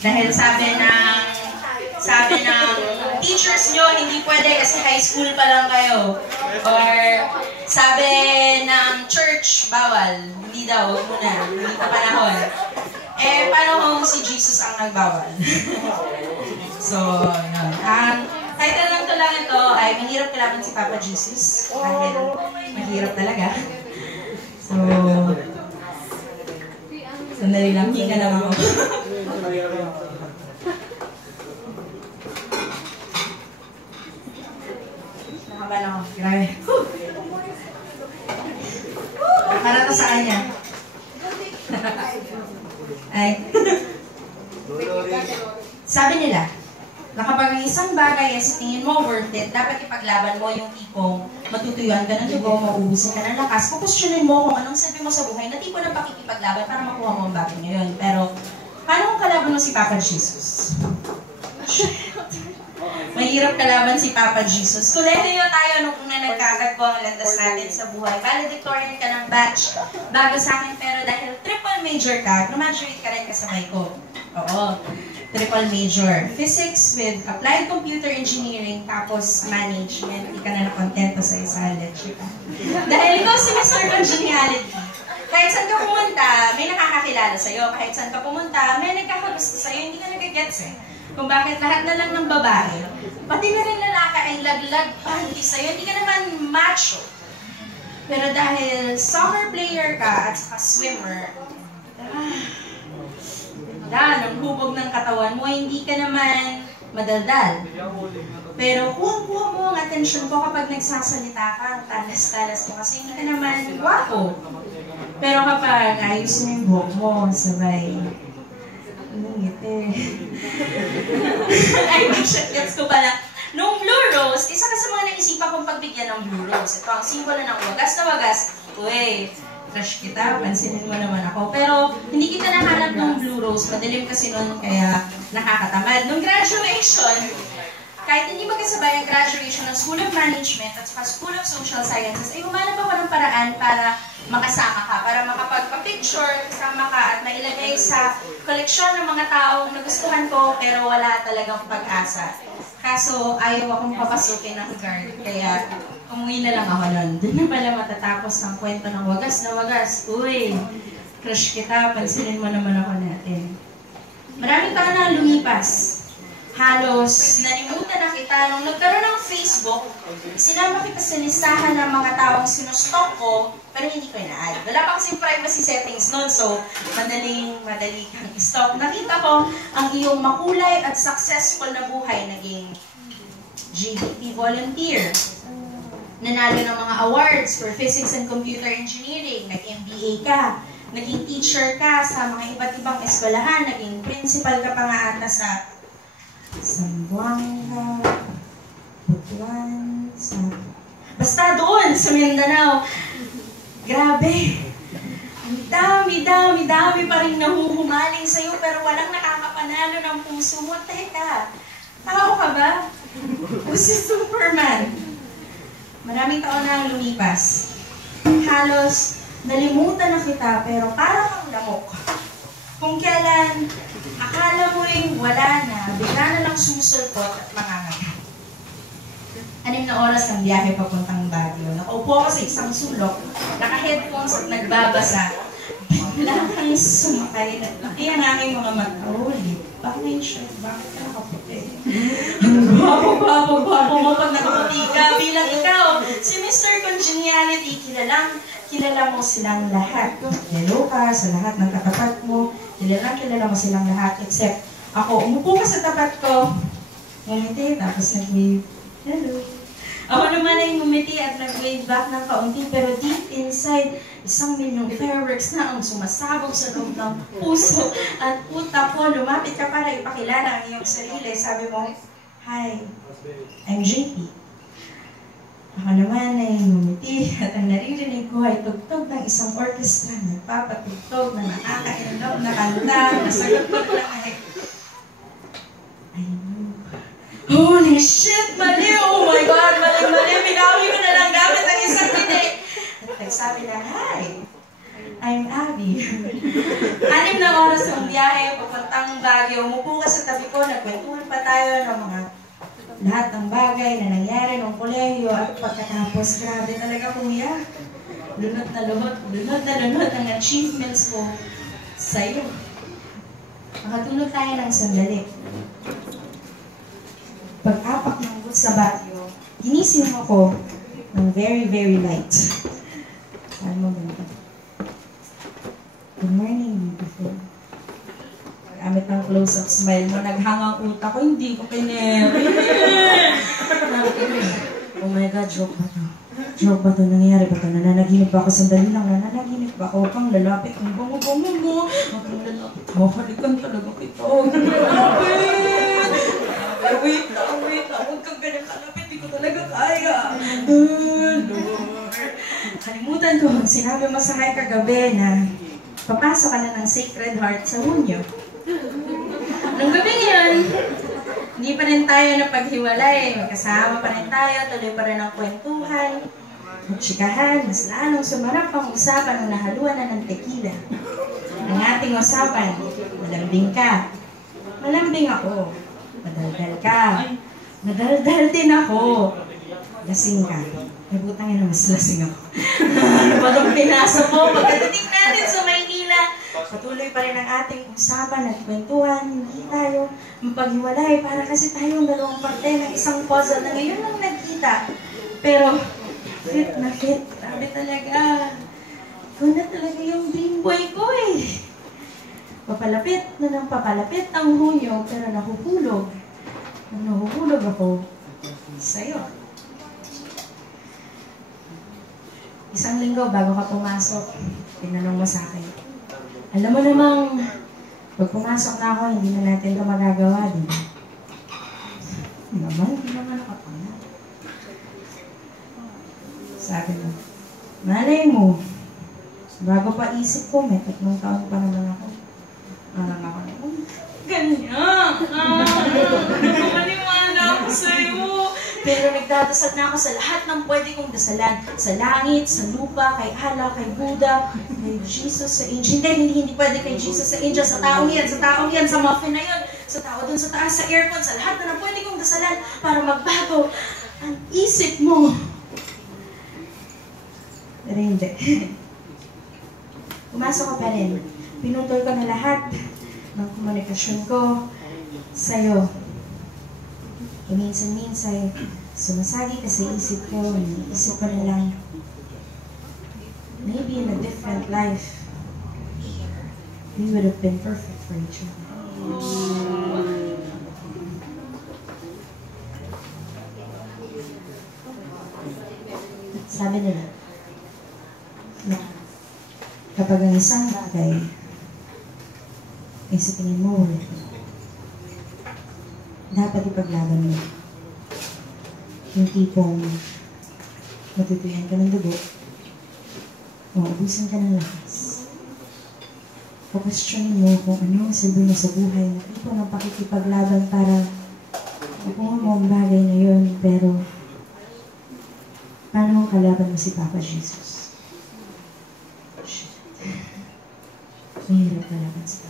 Dahil sabi ng teachers nyo, hindi pwede kasi high school pa lang kayo. Or sabi ng church, bawal. Hindi daw, huwag muna. Hindi pa panahon. Eh, paano kung si Jesus ang nagbawal? So, yun. Ang title ng tulangan to ay Mahirap Kalaban si Papa Jesus. Dahil mahirap talaga. So, sandali lang, hinga lang ako. Nakaban ako. Grabe. Para to sa kanya. Ay. Sabi nila, na kapag ang isang bagay ay sa tingin mo worth it, dapat ipaglaban mo yung tipong matutuyuan ka ng dugo, mauubusin ka ng lakas. Kukwestiyonin mo kung anong sabi mo sa buhay na tipo ng pakikipaglaban para makuha mo ang bagay ngayon. Pero, paano kung kalaban mo si Papa Jesus? Mahirap kalaban si Papa Jesus. Kolehiyo tayo nung una nagkakagpo ang landas natin sa buhay. Valedictorian ka ng batch bago sa akin, pero dahil triple major ka, graduate ka rin kasabay ko. Oo, triple major. Physics with applied computer engineering, tapos management. Hindi ka na nakontento sa isa, lecture ka. Dahil ikaw si Mr. Congeniality. Kahit saan ka pumunta, may nakakakilala sa'yo. Kahit saan ka pumunta, may nagkakagusto sa'yo. Hindi ka nagagets eh. Kung bakit lahat na lang ng babae, pati na rin lalaki ay laglag panty sa'yo, hindi ka naman macho. Pero dahil soccer player ka at saka swimmer, ang hubog ng katawan mo, hindi ka naman madaldal. Pero kuha mo ang atensyon ko kapag nagsasalita ka, ang talas-talas mo kasi hindi ka naman guwapo. Pero kapag ayos mo yung buhok mo, sabay, ngiti. Ay, gets ko pala. Nung Blue Rose, isa ka sa mga naisipan kong pagbigyan ng Blue Rose. Ito ang simbolo ng wagas na wagas. Uy, crush kita, pansinin mo naman ako. Pero hindi kita nahanap ng Blue Rose. Madilim kasi nun, kaya nakakatamad. Nung graduation, kahit hindi magkasabay ang graduation ng School of Management at saka School of Social Sciences, ay humanap ako ng paraan para makasama ka, para makapagpa-picture, kasama ka at mailagay sa koleksyon ng mga taong nagustuhan ko pero wala talagang pag-asa. Kaso ayaw akong papasukin ng guard, kaya umuwi na lang ako nun. Doon na pala matatapos ang kwento ng wagas na wagas. Uy, crush kita, pansinin mo naman ako natin. Maraming taon na lumipas. Halos nalimutan na kita. Nung nagkaroon ng Facebook, sinama kita sa listahan ng mga taong sinustok ko, pero hindi ko ina-add. Wala pa kasing privacy settings nun, so madali kang i-stalk. Nakita ko ang iyong makulay at successful na buhay naging GBT volunteer. Nanalo ng mga awards for physics and computer engineering, nag-MBA ka, naging teacher ka sa mga iba't ibang eskwelahan, naging principal ka pa nga ata sa Zamboanga, Butuan, basta doon sa Mindanao. Grabe! Ang dami pa rin nahuhumaling sa'yo pero walang nakakapanalo ng puso mo. Teka, tao ka ba? O si Superman? Maraming taon na ang lumipas. Halos nalimutan na kita pero parang ang lamok. Kung kailan akala mo'y wala na, bigla na lang sumusulpot at mangangagat. 6 na oras ang biyahe papuntang Baguio. Nakaupo ako sa isang sulok, naka-headphones at nagbabasa. Bigla kang sumakay. Kaya ang aking mga mata, holy, bakit na yung shirt? Bakit ka nakaputi? Ang gwapo mo pag nakaputi ka bilang ikaw. Si Mr. Congeniality, kilala mo silang lahat. Hello ka sa lahat ng katapat mo. Kilala mo silang lahat. Except ako, umupo ka sa tapat ko. Ngumiti, tapos nag-wave. Hello. Ako naman ay ngumiti at nag-wave back ng kaunti. Pero deep inside, 1,000,000 fireworks na ang sumasabog sa loob ng puso. At utak ko, lumapit ka para ipakilala ang iyong sarili. Sabi mo, hi, I'm JP. Ako naman ay ngumiti at ang naririnig ko ay tugtog ng isang orchestra na nagpapatugtog na nakakainom na kanta. Nasagot ko lang ay, holy shit, mali! Oh my God, mali! Binawi ko na lang gamit ang isang tinik. At nagsabi na, hi, I'm Abby. 6 na oras ang biyahe, papuntang Baguio. Umupo ka sa tabi ko, nagkwentuhan pa tayo ng mga lahat ng bagay na nangyari ng kolehiyo at pagkatapos, grabe talaga kuya. Lunod na lunod ang achievements ko sa'yo. Makatulog tayo ng sandali. Pag-apak ng bus sa Baguio, ginising ako ng very, very light. Saan mo ba? Good morning, beautiful. Gamit ng close-up smile mo, naghangang utak ko, hindi ko kineri. Oh my God, joke ba to? Joke ba to? Nangyayari ba to? Nananaginip ba ako? Sandali lang, nananaginip ba ako? Kang lalapit ng bango-bango mo. Kang lalapit mo, halikan talaga kita. Lalapit! Wait lang. Huwag kang ganyan kalapit. Di ko talaga kaya. Lord. Kalimutan ko, sinabi mo sa akin kagabi na papasok ka na ng Sacred Heart sa Hunyo. Nung gabi ngayon, hindi pa rin tayo napaghiwalay. Magkasama pa rin tayo, tuloy pa rin ang kwentuhan, chikahan, mas lalong sumarap ang usapan ng nahaluan na ng tequila. Ang ating usapan, malambing ka. Malambing ako. Madaldal ka. Madaldal din ako. Lasing ka. Nabutang yan, mas lasing ako. Ano ba itong pinasa mo? Pagdating natin sa Maynila, patuloy pa rin ang ating usapan at kwentuhan. Hindi tayo mapaghiwalay para kasi tayong dalawang parte ng isang puzzle na ngayon lang nagkita. Pero, fit na fit. Grabe talaga. Ikaw na talaga yung dream boy ko eh. Papalapit na ng papalapit ang Hunyo, pero nahuhulog. Nang nahuhulog ako sa'yo. Isang linggo bago ka pumasok, tinanong mo sa akin, alam mo namang, pag pumasok na ako, hindi na natin ito magagawa, di ba? Hindi naman nakapanga. Sabi mo, malay mo, bago pa isip ko, may 3 taon pa naman ako. Ganyan! Maniwala ako sa'yo! Pero nagdadasal na ako sa lahat ng pwede kong dasalan. Sa langit, sa lupa, kay Allah, kay Buddha, kay Jesus, sa angel. Hindi pwede kay Jesus, sa angel, sa taong yan, sa muffin na yun, sa tao dun sa taas, sa aircon, sa lahat na pwede kong dasalan para magbago ang isip mo. Pero hindi. Pumasok ka pa rin. Pinutol ko na lahat ng komunikasyon ko sa'yo. Minsan-minsan, sumasagi ka sa isip ko, iniisip ko na lang, maybe in a different life, we would have been perfect for each other. Sabi nila, na kapag ang isang bagay ay sa tingin mo, dapat ipaglaban mo. Yung tipong matutuyan ka ng dugo, maubusan ka ng lakas. Kapastyonin mo kung ano ang silbi mo sa buhay na tipo ng pakikipaglaban para makuha mo ang bagay na yun, pero paano mo kalaban mo si Papa Jesus? Shit. Mahirap kalaban si Papa.